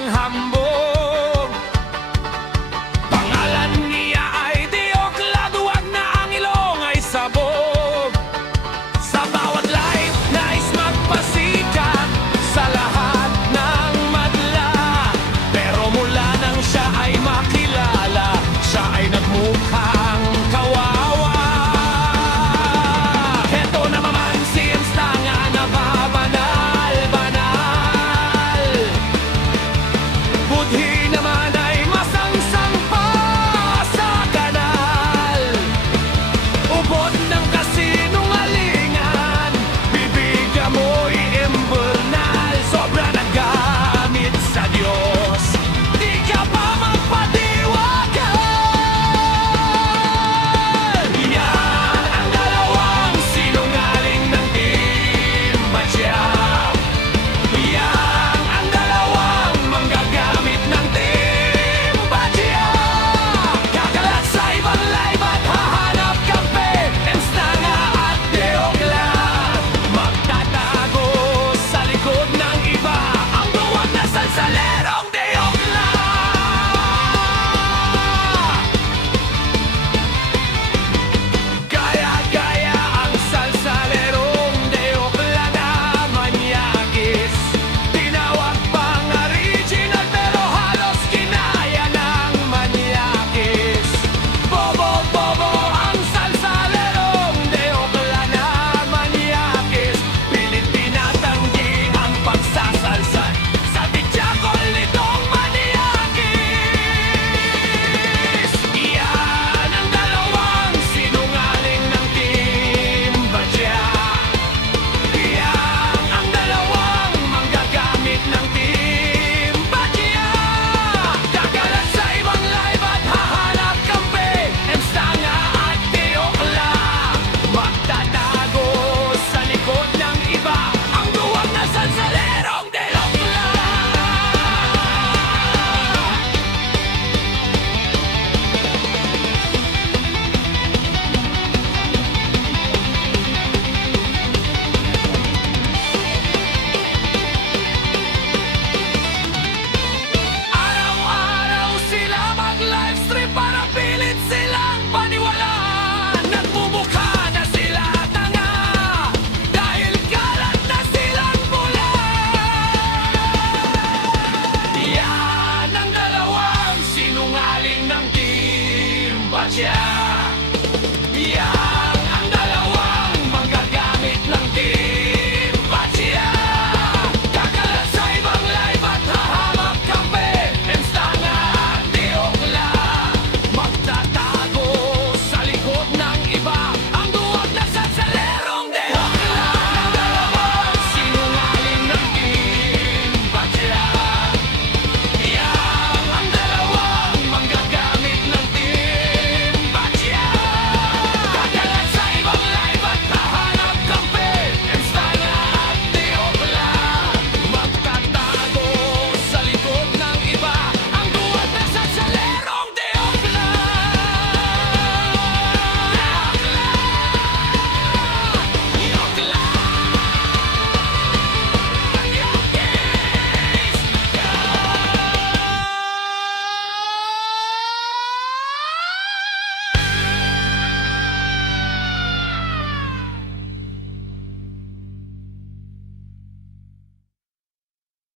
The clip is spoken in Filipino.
ang hambog. Pangalan niya ay Diokla, duwag na ang ilong ay sabog. Sa bawat live, nais magpasikat sa lahat ng madla. Pero mula nang siya ay makilala, siya ay nagmukhang kawawa. Heto na naman si Insta nga nababanal-banal. Budhi naman ay masangsang pa sa kanal. Ubod ng kasinungalingan, bibig amoy imbernal. Sobra nagamit sa Diyos, di ka pa magpatiwagal. Yan ang dalawang sinungaling ng Team Batya. Yan ang dalawang manggagamit ng Team Batya. Kakalat sa ibang live at hahanap kampe, Insta nga at Diokla. Magtatago sa likod ng iba, ang duwag na salsalerong Diokla. Gaya-gaya ang salsalerong Diokla na manyakis. Tinawag pang original pero halos kinaya ng manyakis. Bobo-bobo ang salsalerong Diokla na manyakis. Pilit tinatanggi ang pagsasalsal sa tityakol nitong manyakis. Yan ang dalawang sinungaling ng Team Batya. Yan ang dalawang manggagamit ng Team Batya. Kakalat sa ibang live at hahanap kampe, Insta nga at Diokla. Magtatago sa likod ng iba, ang duwag na salsalerong Diokla. Araw-araw sila mag-livestream para pilit silang paniwalaan. Nagmumukha na sila tanga dahil kalat na silang pula. Yan ang dalawang sinungaling ng Team Batya.